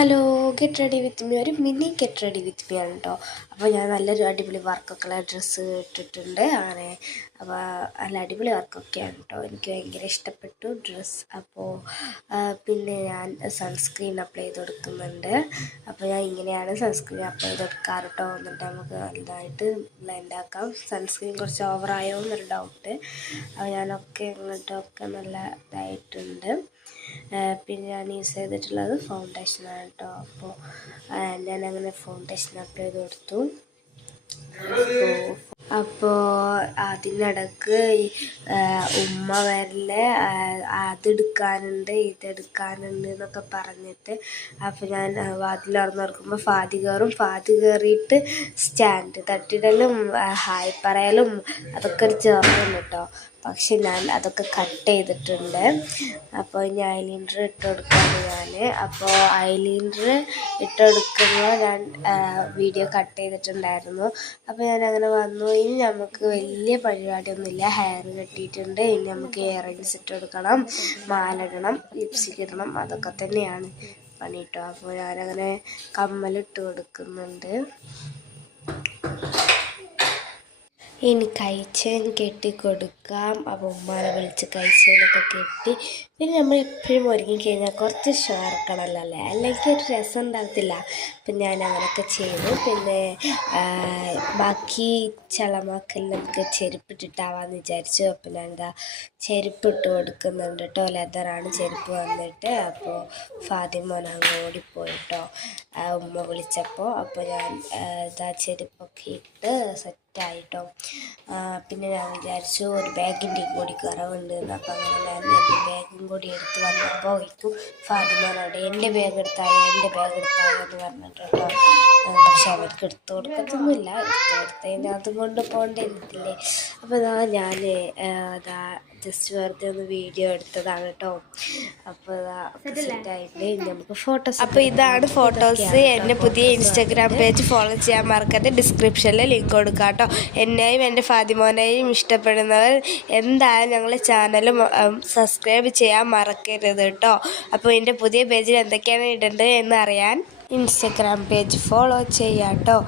Hello, get ready with me ഒരു mini get ready with me ആണ് കേട്ടോ. അപ്പോൾ ഞാൻ നല്ലൊരു അടിപൊളി വർക്കൊക്കെയുള്ള ഡ്രസ്സ് ഇട്ടിട്ടുണ്ട്. അങ്ങനെ അപ്പോൾ നല്ല അടിപൊളി വർക്കൊക്കെയാണ് കേട്ടോ. എനിക്ക് ഭയങ്കര ഇഷ്ടപ്പെട്ടു ഡ്രസ്സ്. അപ്പോൾ പിന്നെ ഞാൻ സൺസ്ക്രീൻ അപ്ലൈ ചെയ്ത് കൊടുക്കുന്നുണ്ട്. അപ്പോൾ ഞാൻ ഇങ്ങനെയാണ് സൺസ്ക്രീൻ അപ്ലൈ ചെയ്ത് കൊടുക്കാറ് കേട്ടോ. എന്നിട്ട് നമുക്ക് നല്ലതായിട്ട് ബ്ലെൻഡ് ആക്കാം. സൺസ്ക്രീൻ കുറച്ച് ഓവറായോ എന്നൊരു ഡൗട്ട്. അപ്പോൾ ഞാനൊക്കെ ഇങ്ങോട്ടൊക്കെ നല്ല ഇതായിട്ടുണ്ട്. പിന്നെ ഞാൻ യൂസ് ചെയ്തിട്ടുള്ളത് ഫൗണ്ടേഷനാണ് കേട്ടോ. അപ്പോൾ ഞാനങ്ങനെ ഫൗണ്ടേഷൻ അപ്ലൈ ചെയ്ത് കൊടുത്തു. അപ്പോൾ അതിനിടക്ക് ഉമ്മ വരല് അതെടുക്കാനുണ്ട് ഇതെടുക്കാനുണ്ട് എന്നൊക്കെ പറഞ്ഞിട്ട്, അപ്പോൾ ഞാൻ വാതിൽ തുറന്ന് നോക്കുമ്പോൾ ഫാദി കയറിയിട്ട് സ്റ്റാൻഡ് തട്ടിടലും ഹായ് പറയലും അതൊക്കെ ഒരു ചേർന്നുണ്ട് കേട്ടോ. പക്ഷെ ഞാൻ അതൊക്കെ കട്ട് ചെയ്തിട്ടുണ്ട്. അപ്പോൾ ഇനി ഐലൈനർ ഇട്ട് കൊടുക്കാണ് ഞാൻ. അപ്പോൾ ഐലൈനർ ഇട്ടെടുക്കുമ്പോൾ ഞാൻ വീഡിയോ കട്ട് ചെയ്തിട്ടുണ്ടായിരുന്നു. അപ്പോൾ ഞാനങ്ങനെ വന്നു. ഇനി നമുക്ക് വലിയ പരിപാടിയൊന്നുമില്ല. ഹെയർ കെട്ടിയിട്ടുണ്ട്. ഇനി നമുക്ക് ഇയറിങ്സ് ഇട്ട് കൊടുക്കണം, മാലയിടണം, ലിപ്സ്റ്റിക് ഇടണം. അതൊക്കെ തന്നെയാണ് പണി കേട്ടോ. അപ്പോൾ ഞാനങ്ങനെ കമ്മലിട്ട് കൊടുക്കുന്നുണ്ട്. ഇനി കൈച്ചേൻ കെട്ടി കൊടുക്കാം. അപ്പോൾ ഉമ്മാനെ വിളിച്ച് കൈച്ചേനൊക്കെ കെട്ടി. പിന്നെ നമ്മൾ എപ്പോഴും ഒരുങ്ങിക്കഴിഞ്ഞാൽ കുറച്ച് ഷോർക്കണമല്ലോ അല്ലേ, അല്ലെങ്കിൽ ഒരു രസം ഉണ്ടാകത്തില്ല. അപ്പം ഞാൻ അങ്ങനെയൊക്കെ ചെയ്തു. പിന്നെ ബാക്കി ചളമാക്കെല്ലാം നമുക്ക് ചെരുപ്പിട്ടിട്ടാവാന്ന് വിചാരിച്ചു. അപ്പം ഞാൻ എന്താ ചെരുപ്പിട്ട് കൊടുക്കുന്നുണ്ട് കേട്ടോ. ലെതറാണ് ചെരുപ്പ് വന്നിട്ട്. അപ്പോൾ ഫാത്തിമോൻ അങ്ങ് ഓടിപ്പോയി കേട്ടോ ഉമ്മ വിളിച്ചപ്പോൾ. അപ്പോൾ ഞാൻ ചെരുപ്പൊക്കെ ഇട്ട് സെറ്റായിട്ടോ. പിന്നെ ഞാൻ വിചാരിച്ചു ഒരു ബാഗിൻ്റെയും കൂടി കുറവുണ്ട്. അപ്പോൾ അങ്ങനെ ഞാൻ എൻ്റെ ബാഗും കൂടി എടുത്ത് വന്നപ്പോഴേക്കും ഫാത്തിമോനോട് എൻ്റെ ബാഗ് എടുത്തായോ എന്ന് പറഞ്ഞിട്ട് കേട്ടോ. പക്ഷെ അവർക്ക് എടുത്തു കൊടുക്കത്തൊന്നുമില്ല. എടുത്തു കൊടുത്തതിന് അതുകൊണ്ട് പോകേണ്ടില്ലേ. അപ്പോൾ ഞാൻ ജസ്റ്റ് വെറുതെ ഒന്ന് വീഡിയോ എടുത്തതാണ് കേട്ടോ. അപ്പോൾ സെറ്റായിട്ട് നമുക്ക് ഫോട്ടോസ്. അപ്പോൾ ഇതാണ് ഫോട്ടോസ്. എൻ്റെ പുതിയ ഇൻസ്റ്റാഗ്രാം പേജ് ഫോളോ ചെയ്യാൻ മറക്കാതെ ഡിസ്ക്രിപ്ഷനിൽ ലിങ്ക് കൊടുക്കാം കേട്ടോ. എന്നെയും എൻ്റെ ഫാത്തിമോനെയും ഇഷ്ടപ്പെടുന്നവർ എന്തായാലും ഞങ്ങളുടെ ചാനൽ സബ്സ്ക്രൈബ് ചെയ്യാൻ മറക്കരുത് കേട്ടോ. അപ്പോൾ എൻ്റെ പുതിയ പേജിൽ എന്തൊക്കെയാണ് ഇടേണ്ടത് എന്നറിയാൻ ഇൻസ്റ്റാഗ്രാം പേജ് ഫോളോ ചെയ്യാം കേട്ടോ.